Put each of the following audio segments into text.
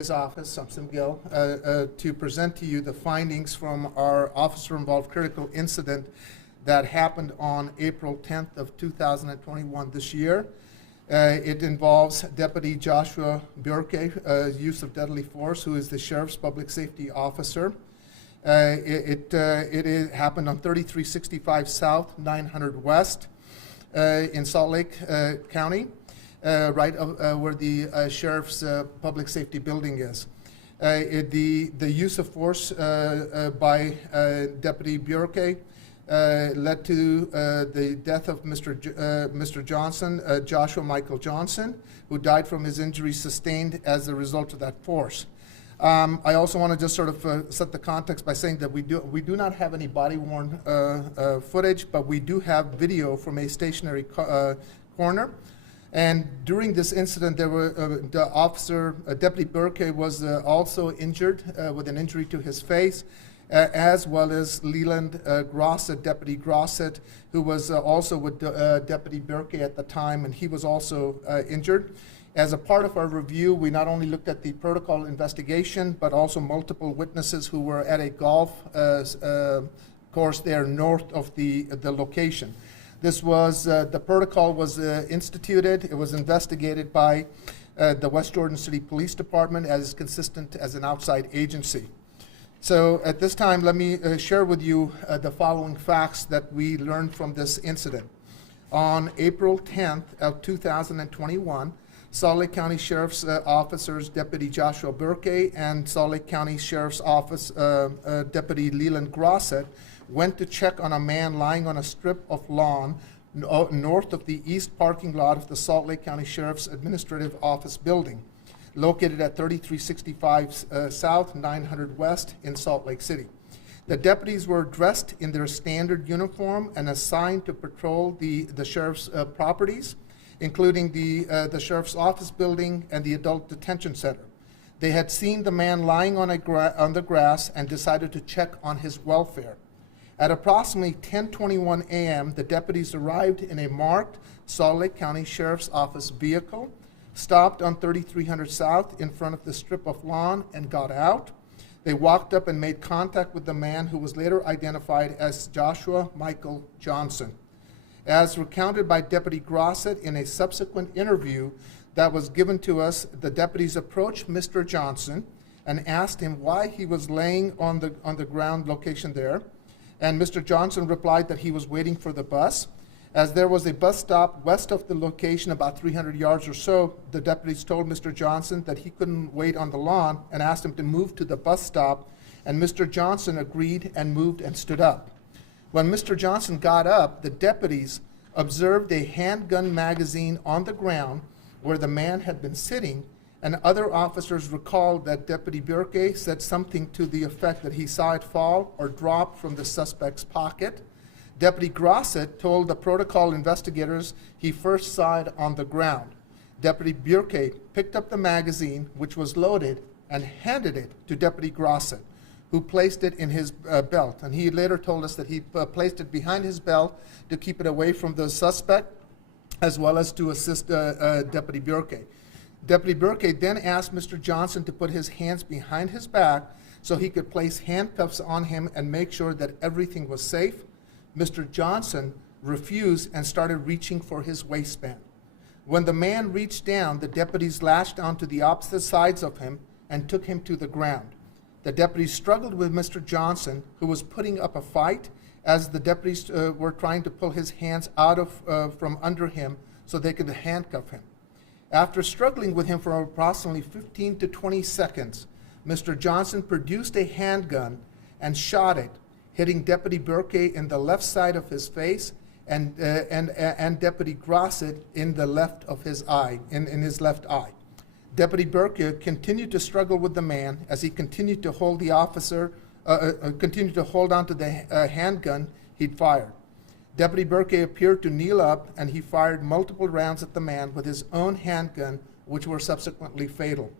His office, Samson Gill, to present to you the findings from our officer-involved critical incident that happened on April 10th of 2021 this year. It involves Deputy Joshua Burke, use of deadly force, who is the Sheriff's Public Safety Officer. It happened on 3365 South, 900 West in Salt Lake County. Where the Sheriff's Public Safety Building is. The use of force by Deputy Burke led to the death of Mr. Johnson, Joshua Michael Johnson, who died from his injuries sustained as a result of that force. I also want to just sort of set the context by saying that we do not have any body-worn footage, but we do have video from a stationary coroner. And during this incident, there were the officer, Deputy Burke, was also injured with an injury to his face, as well as Leland Grossett, Deputy Grossett, who was also with Deputy Burke at the time, and he was also injured. As a part of our review, we not only looked at the protocol investigation, but also multiple witnesses who were at a golf course there north of the location. This was, the protocol was instituted, it was investigated by the West Jordan City Police Department as consistent as an outside agency. So at this time, let me share with you the following facts that we learned from this incident. On April 10th of 2021, Salt Lake County Sheriff's officers, Deputy Joshua Burke and Salt Lake County Sheriff's Office Deputy Leland Grossett, went to check on a man lying on a strip of lawn north of the east parking lot of the Salt Lake County Sheriff's Administrative Office building, located at 3365 South, 900 West in Salt Lake City. The deputies were dressed in their standard uniform and assigned to patrol the sheriff's properties, including the sheriff's office building and the adult detention center. They had seen the man lying on the grass and decided to check on his welfare. At approximately 10:21 a.m., the deputies arrived in a marked Salt Lake County Sheriff's Office vehicle, stopped on 3300 South in front of the strip of lawn, and got out. They walked up and made contact with the man, who was later identified as Joshua Michael Johnson. As recounted by Deputy Grossett in a subsequent interview that was given to us, the deputies approached Mr. Johnson and asked him why he was laying on the ground location there. And Mr. Johnson replied that he was waiting for the bus. As there was a bus stop west of the location, about 300 yards or so, the deputies told Mr. Johnson that he couldn't wait on the lawn and asked him to move to the bus stop, and Mr. Johnson agreed and moved and stood up. When Mr. Johnson got up, the deputies observed a handgun magazine on the ground where the man had been sitting, and other officers recalled that Deputy Burke said something to the effect that he saw it fall or drop from the suspect's pocket. Deputy Grossett told the protocol investigators he first saw it on the ground. Deputy Burke picked up the magazine, which was loaded, and handed it to Deputy Grossett, who placed it in his belt. And he later told us that he placed it behind his belt to keep it away from the suspect, as well as to assist Deputy Burke. Deputy Burke then asked Mr. Johnson to put his hands behind his back so he could place handcuffs on him and make sure that everything was safe. Mr. Johnson refused and started reaching for his waistband. When the man reached down, the deputies latched onto the opposite sides of him and took him to the ground. The deputies struggled with Mr. Johnson, who was putting up a fight, as the deputies were trying to pull his hands out from under him so they could handcuff him. After struggling with him for approximately 15 to 20 seconds, Mr. Johnson produced a handgun and shot it, hitting Deputy Burke in the left side of his face and Deputy Grossett in the left of his eye, in his left eye. Deputy Burke continued to struggle with the man as he continued to hold the officer, continued to hold on to the handgun he'd fired. Deputy Burke appeared to kneel up, and he fired multiple rounds at the man with his own handgun, which were subsequently fatal.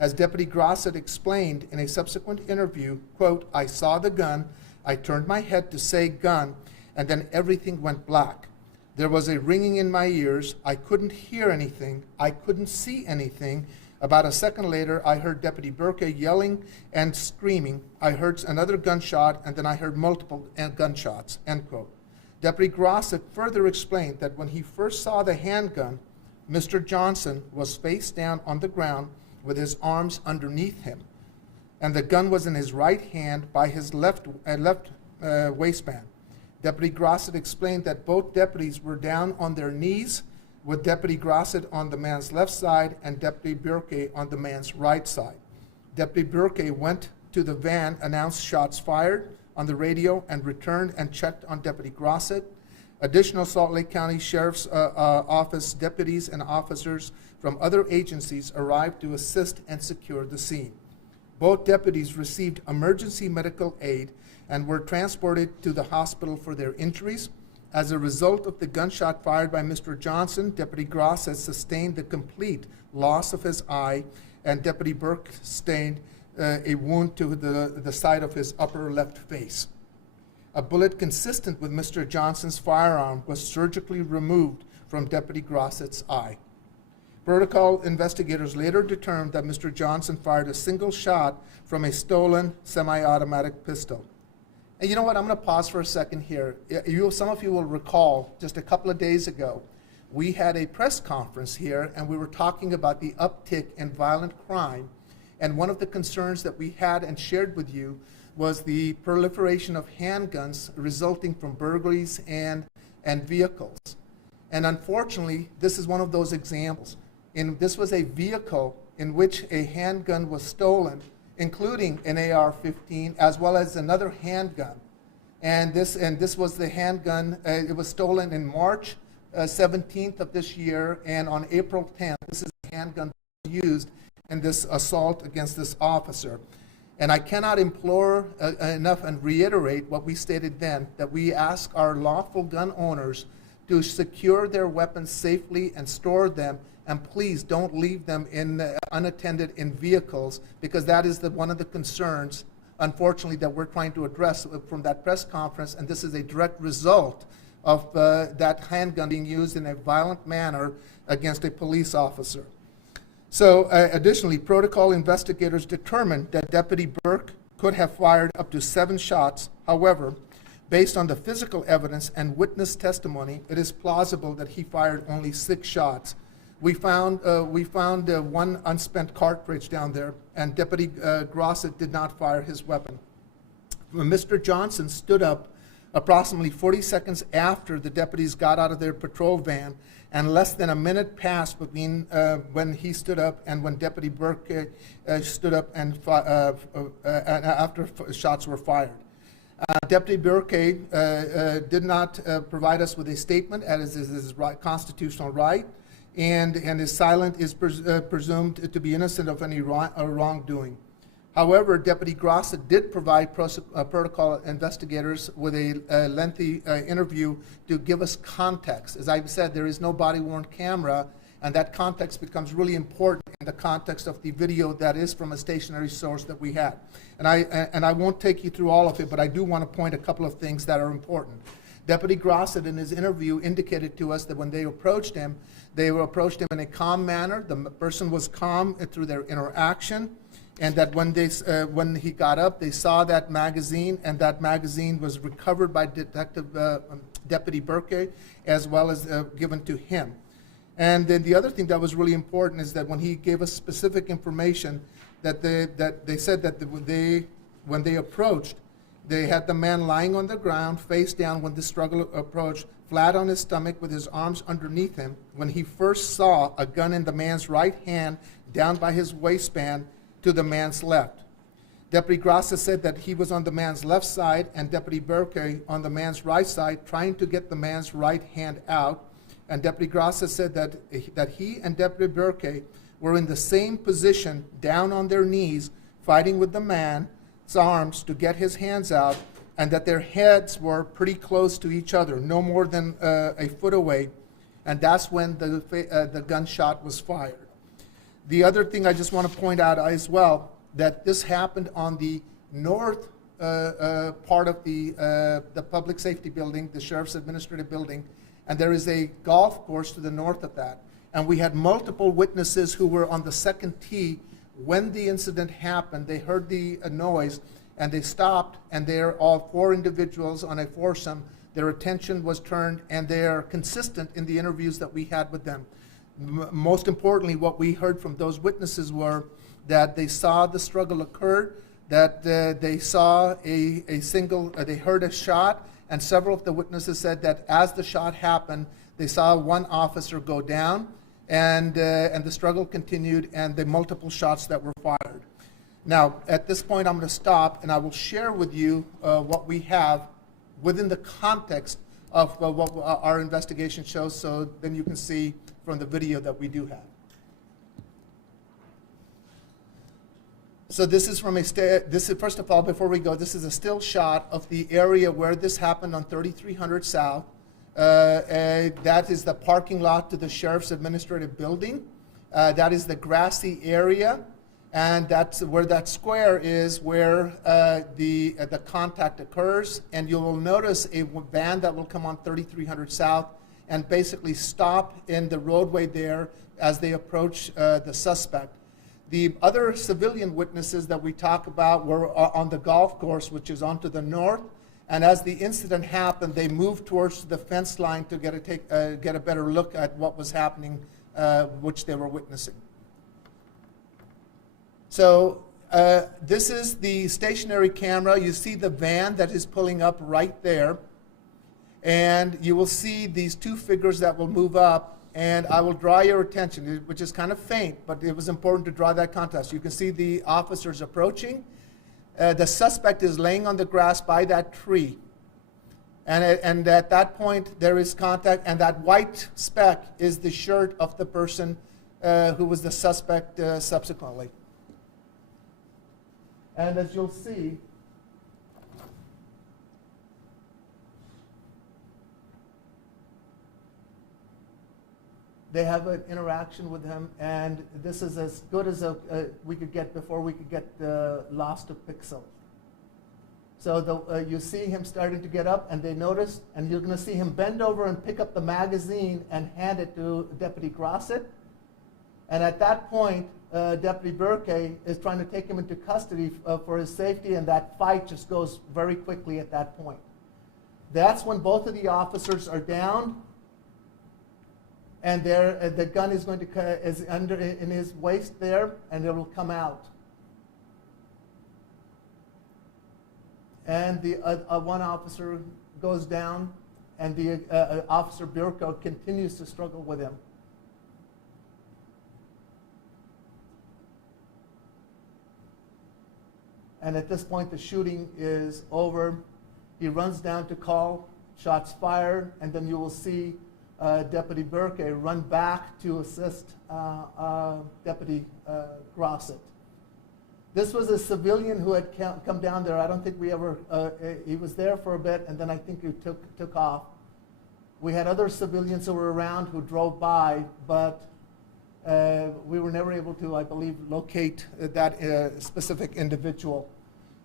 As Deputy Grossett explained in a subsequent interview, quote, "I saw the gun, I turned my head to say gun, and then everything went black. There was a ringing in my ears. I couldn't hear anything. I couldn't see anything. About a second later, I heard Deputy Burke yelling and screaming. I heard another gunshot, and then I heard multiple gunshots, end quote. Deputy Grosset further explained that when he first saw the handgun, Mr. Johnson was face down on the ground with his arms underneath him, and the gun was in his right hand by his left waistband. Deputy Grosset explained that both deputies were down on their knees, with Deputy Grosset on the man's left side and Deputy Burke on the man's right side. Deputy Burke went to the van, announced shots fired on the radio, and returned and checked on Deputy Grosset. Additional Salt Lake County Sheriff's Office deputies and officers from other agencies arrived to assist and secure the scene. Both deputies received emergency medical aid and were transported to the hospital for their injuries. As a result of the gunshot fired by Mr. Johnson, Deputy Gross has sustained the complete loss of his eye, and Deputy Burke sustained a wound to the side of his upper left face. A bullet consistent with Mr. Johnson's firearm was surgically removed from Deputy Grosset's eye. Protocol investigators later determined that Mr. Johnson fired a single shot from a stolen semi-automatic pistol. And you know what, I'm going to pause for a second here. Some of you will recall just a couple of days ago, we had a press conference here and we were talking about the uptick in violent crime. And one of the concerns that we had and shared with you was the proliferation of handguns resulting from burglaries and vehicles. And unfortunately, this is one of those examples. This was a vehicle in which a handgun was stolen, including an AR-15, as well as another handgun. And this was the handgun. It was stolen in March 17th of this year, and on April 10th, this is the handgun used in this assault against this officer. And I cannot implore enough and reiterate what we stated then, that we ask our lawful gun owners to secure their weapons safely and store them, and please don't leave them unattended in vehicles, because that is one of the concerns, unfortunately, that we're trying to address from that press conference, and this is a direct result of that handgun being used in a violent manner against a police officer. So additionally, protocol investigators determined that Deputy Burke could have fired up to 7 shots. However, based on the physical evidence and witness testimony, it is plausible that he fired only 6 shots. We found one unspent cartridge down there, and Deputy Grosset did not fire his weapon. When Mr. Johnson stood up approximately 40 seconds after the deputies got out of their patrol van, and less than a minute passed between when he stood up and when Deputy Burke stood up and after shots were fired. Deputy Burke did not provide us with a statement, as is his constitutional right, and his silence is presumed to be innocent of any wrongdoing. However, Deputy Grosset did provide protocol investigators with a lengthy interview to give us context. As I've said, there is no body-worn camera, and that context becomes really important in the context of the video that is from a stationary source that we had. And I won't take you through all of it, but I do want to point a couple of things that are important. Deputy Grosset in his interview indicated to us that when they approached him in a calm manner. The person was calm through their interaction, and that when he got up, they saw that magazine, and that magazine was recovered by Deputy Burke, as well as given to him. And then the other thing that was really important is that when he gave us specific information, that they said that when they approached, they had the man lying on the ground, face down when the struggle approached, flat on his stomach with his arms underneath him. When he first saw a gun in the man's right hand, down by his waistband, to the man's left. Deputy Grosset said that he was on the man's left side and Deputy Burke on the man's right side, trying to get the man's right hand out. And Deputy Grosset said that he and Deputy Burke were in the same position, down on their knees, fighting with the man's arms to get his hands out, and that their heads were pretty close to each other, no more than a foot away. And that's when the gunshot was fired. The other thing I just want to point out as well, that this happened on the north part of the public safety building, the Sheriff's Administrative Building, and there is a golf course to the north of that. And we had multiple witnesses who were on the second tee when the incident happened. They heard the noise, and they stopped, and they're all 4 individuals on a foursome. Their attention was turned, and they are consistent in the interviews that we had with them. Most importantly, what we heard from those witnesses were that they saw the struggle occur, that they saw they heard a shot, and several of the witnesses said that as the shot happened, they saw one officer go down, and the struggle continued, and the multiple shots that were fired. Now, at this point, I'm going to stop, and I will share with you what we have within the context of what our investigation shows, so then you can see from the video that we do have. So this is from first of all, before we go, this is a still shot of the area where this happened on 3300 South. That is the parking lot to the Sheriff's Administrative Building. That is the grassy area, and that's where that square is where the contact occurs. And you will notice a van that will come on 3300 South and basically stop in the roadway there as they approach the suspect. The other civilian witnesses that we talk about were on the golf course, which is onto the north. And as the incident happened, they moved towards the fence line to get a better look at what was happening, which they were witnessing. So this is the stationary camera. You see the van that is pulling up right there. And you will see these 2 figures that will move up. And I will draw your attention, which is kind of faint, but it was important to draw that contrast. You can see the officers approaching. The suspect is laying on the grass by that tree. And at that point, there is contact, and that white speck is the shirt of the person who was the suspect subsequently. And as you'll see, they have an interaction with him, and this is as good as we could get before we could get lost of pixel. So you see him starting to get up, and they notice, and you're going to see him bend over and pick up the magazine and hand it to Deputy Grosset. And at that point, Deputy Burke is trying to take him into custody for his safety, and that fight just goes very quickly at that point. That's when both of the officers are down, and the gun is under in his waist there, and it will come out. And the one officer goes down, and the Officer Burko continues to struggle with him. And at this point, the shooting is over. He runs down to call, shots fired, and then you will see Deputy Burke run back to assist Deputy Grosset. This was a civilian who had come down there. I don't think we ever, he was there for a bit, and then I think he took off. We had other civilians who were around who drove by, but we were never able to, I believe, locate that specific individual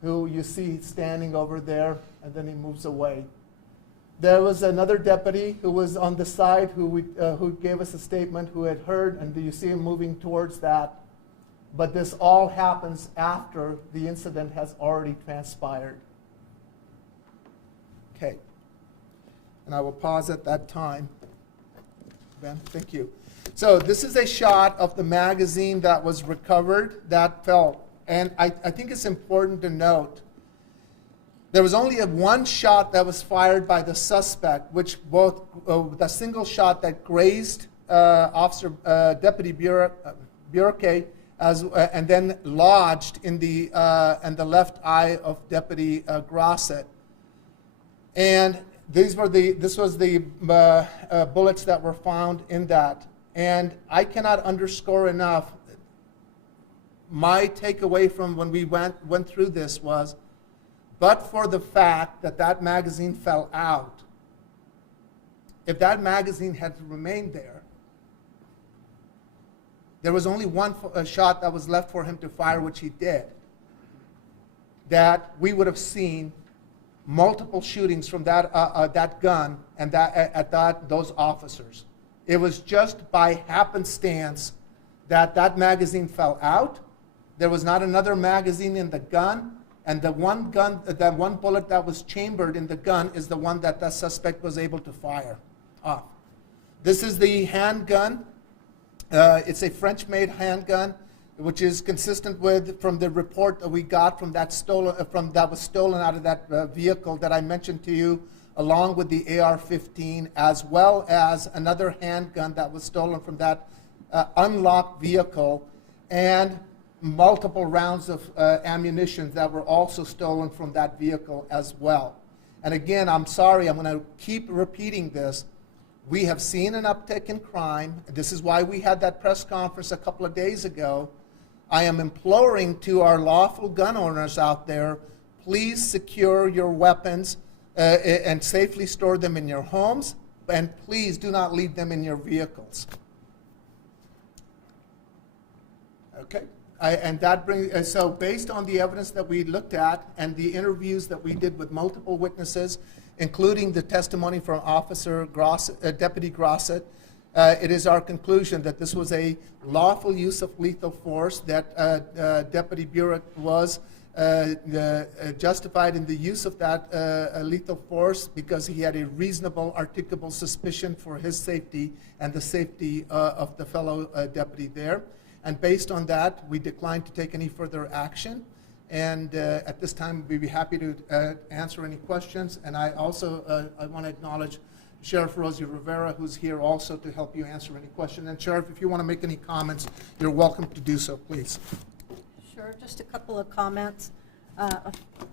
who you see standing over there, and then he moves away. There was another deputy who was on the side who gave us a statement, who had heard, and you see him moving towards that. But this all happens after the incident has already transpired. Okay. And I will pause at that time. Ben, thank you. So this is a shot of the magazine that was recovered that fell. And I think it's important to note there was only one shot that was fired by the suspect, which both the single shot that grazed Deputy Burke and then lodged in the left eye of Deputy Grosset. And this was the bullets that were found in that. And I cannot underscore enough, my takeaway from when we went through this was, but for the fact that that magazine fell out, if that magazine had remained there, there was only one shot that was left for him to fire, which he did, that we would have seen multiple shootings from that gun and those officers. It was just by happenstance that that magazine fell out. There was not another magazine in the gun, and the one bullet that was chambered in the gun is the one that the suspect was able to fire off. This is the handgun. It's a French-made handgun, which is consistent with from the report that we got from that was stolen out of that vehicle that I mentioned to you, along with the AR-15, as well as another handgun that was stolen from that unlocked vehicle, and multiple rounds of ammunition that were also stolen from that vehicle as well. And again, I'm sorry, I'm going to keep repeating this. We have seen an uptick in crime. This is why we had that press conference a couple of days ago. I am imploring to our lawful gun owners out there, please secure your weapons and safely store them in your homes, and please do not leave them in your vehicles. Okay, and that brings, so based on the evidence that we looked at and the interviews that we did with multiple witnesses, including the testimony from Deputy Grosset, it is our conclusion that this was a lawful use of lethal force, that Deputy Burek was justified in the use of that lethal force because he had a reasonable, articulable suspicion for his safety and the safety of the fellow deputy there. And based on that, we declined to take any further action. And at this time, we'd be happy to answer any questions. And I also I want to acknowledge Sheriff Rosie Rivera, who's here also to help you answer any question. And Sheriff, if you want to make any comments, you're welcome to do so, please. Sure, just a couple of comments.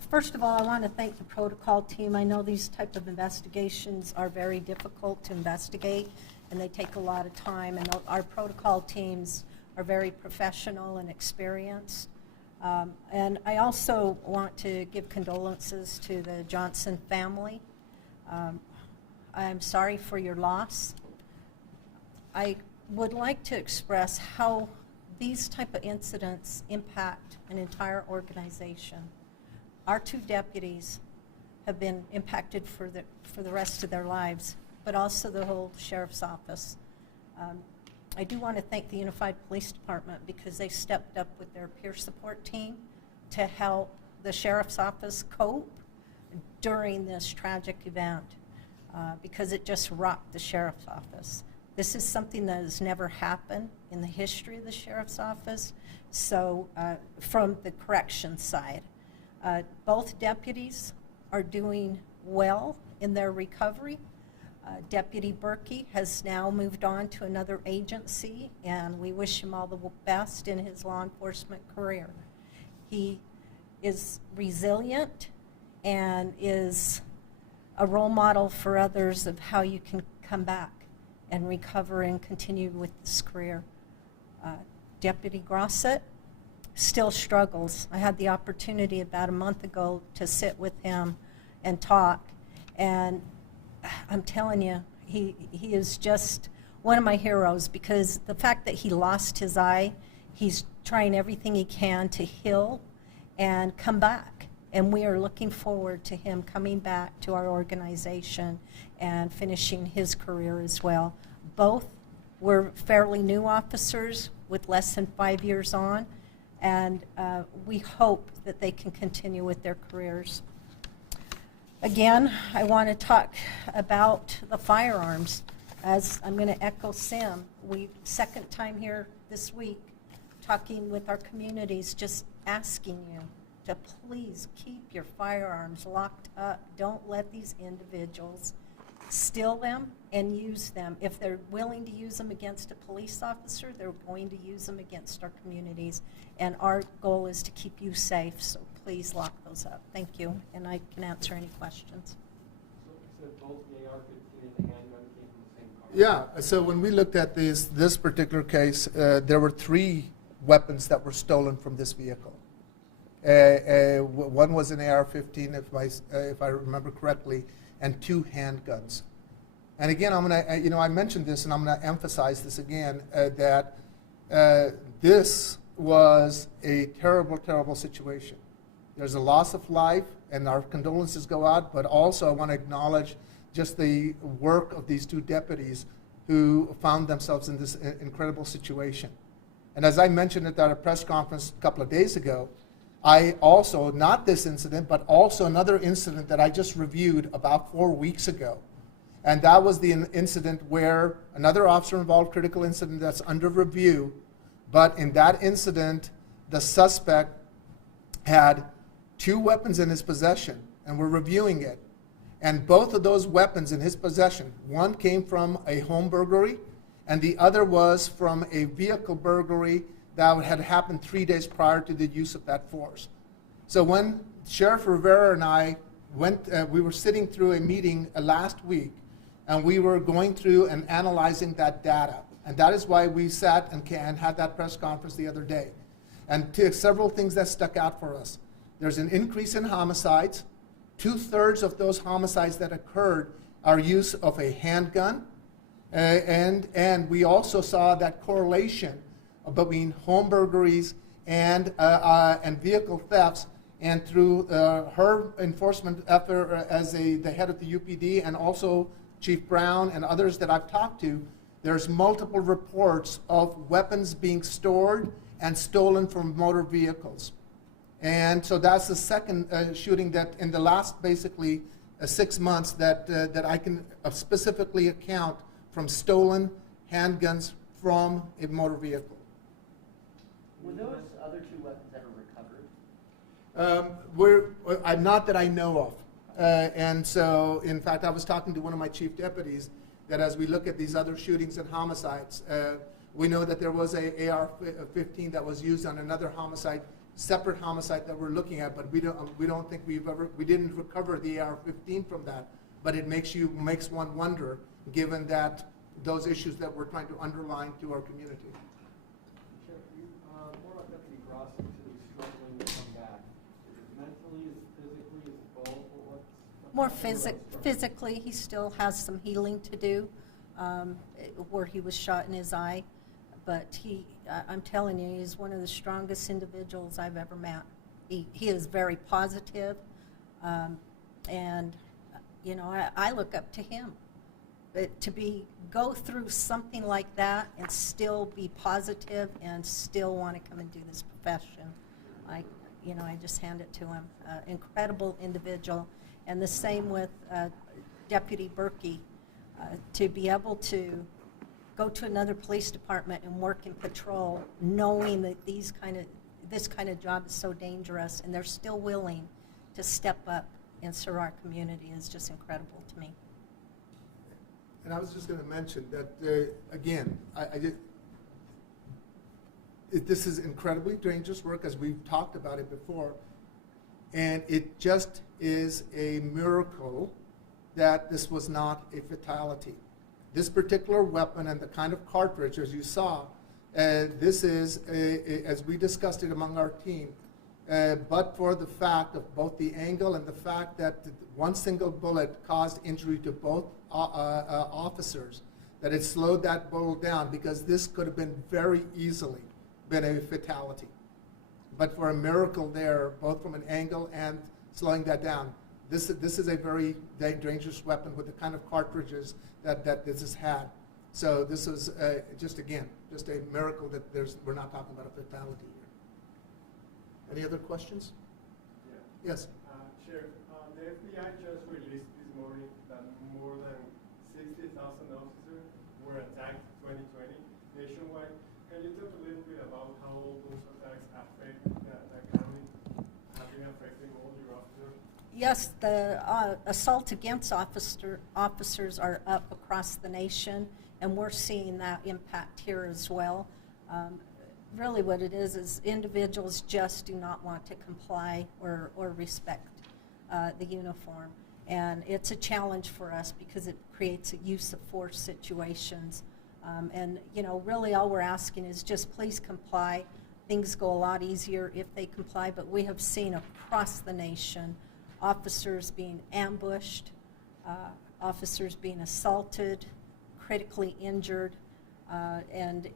First of all, I want to thank the protocol team. I know these type of investigations are very difficult to investigate, and they take a lot of time. And our protocol teams are very professional and experienced. And I also want to give condolences to the Johnson family. I'm sorry for your loss. I would like to express how these type of incidents impact an entire organization. Our two deputies have been impacted for the rest of their lives, but also the whole sheriff's office. I do want to thank the Unified Police Department because they stepped up with their peer support team to help the sheriff's office cope during this tragic event because it just rocked the sheriff's office. This is something that has never happened in the history of the sheriff's office, so from the corrections side. Both deputies are doing well in their recovery. Deputy Berkey has now moved on to another agency, and we wish him all the best in his law enforcement career. He is resilient and is a role model for others of how you can come back and recover and continue with this career. Deputy Grosset still struggles. I had the opportunity about a month ago to sit with him and talk, and I'm telling you, he is just one of my heroes because the fact that he lost his eye, he's trying everything he can to heal and come back. And we are looking forward to him coming back to our organization and finishing his career as well. Both were fairly new officers with less than 5 years on, and we hope that they can continue with their careers. Again, I want to talk about the firearms. As I'm going to echo Sam, second time here this week, talking with our communities, just asking you to please keep your firearms locked up. Don't let these individuals steal them and use them. If they're willing to use them against a police officer, they're going to use them against our communities. And our goal is to keep you safe, so please lock those up. Thank you, and I can answer any questions. So you said both the AR-15 and the handgun came from the same car? Yeah, so when we looked at this particular case, there were 3 weapons that were stolen from this vehicle. One was an AR-15, if I remember correctly, and 2 handguns. And again, I'm going to, I mentioned this, and I'm going to emphasize this again, that this was a terrible, terrible situation. There's a loss of life, and our condolences go out, but also I want to acknowledge just the work of these 2 deputies who found themselves in this incredible situation. And as I mentioned at a press conference a couple of days ago, I also, not this incident, but also another incident that I just reviewed about 4 weeks ago. And that was the incident where another officer-involved critical incident that's under review, but in that incident, the suspect had 2 weapons in his possession, and we're reviewing it. And both of those weapons in his possession, one came from a home burglary, and the other was from a vehicle burglary that had happened 3 days prior to the use of that force. So when Sheriff Rivera and I we were sitting through a meeting last week, and we were going through and analyzing that data. And that is why we sat and had that press conference the other day. And several things that stuck out for us. There's an increase in homicides. 2/3 of those homicides that occurred are use of a handgun. And we also saw that correlation between home burglaries and vehicle thefts. And through her enforcement effort as the head of the UPD, and also Chief Brown and others that I've talked to, there's multiple reports of weapons being stored and stolen from motor vehicles. And so that's the second shooting that in the last basically 6 months that I can specifically account from stolen handguns from a motor vehicle. Were those other 2 weapons ever recovered? Not that I know of. And so, in fact, I was talking to one of my chief deputies that as we look at these other shootings and homicides, we know that there was a AR-15 that was used on another homicide, separate homicide that we're looking at, but we don't think we didn't recover the AR-15 from that. But it makes one wonder, given that those issues that we're trying to underline to our community. Sheriff, more like Deputy Grossi too, struggling to come back. Is it mentally, is it physically, is it both? More physically, he still has some healing to do, where he was shot in his eye. But I'm telling you, he's one of the strongest individuals I've ever met. He is very positive, and you know, I look up to him. But to go through something like that and still be positive and still want to come and do this profession, I just hand it to him. Incredible individual. And the same with Deputy Berkey, to be able to go to another police department and work in patrol, knowing that this kind of job is so dangerous, and they're still willing to step up and serve our community is just incredible to me. And I was just going to mention that, again, this is incredibly dangerous work, as we've talked about it before, and it just is a miracle that this was not a fatality. This particular weapon and the kind of cartridge, as you saw, this is, as we discussed it among our team, but for the fact of both the angle and the fact that one single bullet caused injury to both officers, that it slowed that bullet down, because this could have been very easily been a fatality. But for a miracle there, both from an angle and slowing that down, this is a very dangerous weapon with the kind of cartridges that this has had. So this is just a miracle that we're not talking about a fatality here. Any other questions? Yeah. Yes. Sheriff, the FBI just released this morning that more than 60,000 officers were attacked in 2020 nationwide. Can you talk a little bit about how all those attacks affect the county? Have been affecting all your officers? Yes, the assault against officers are up across the nation, and we're seeing that impact here as well. Really what it is individuals just do not want to comply or respect the uniform. And it's a challenge for us because it creates a use of force situations. And you know, really all we're asking is just please comply. Things go a lot easier if they comply, but we have seen across the nation officers being ambushed, officers being assaulted, critically injured, and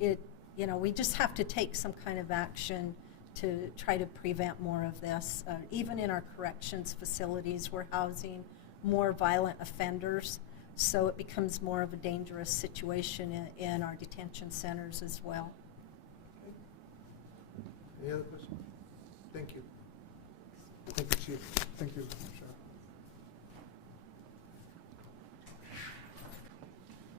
we just have to take some kind of action to try to prevent more of this. Even in our corrections facilities, we're housing more violent offenders So it becomes more of a dangerous situation in our detention centers as well. Any other questions? Thank you. Thank you, Chief. Thank you, Sheriff.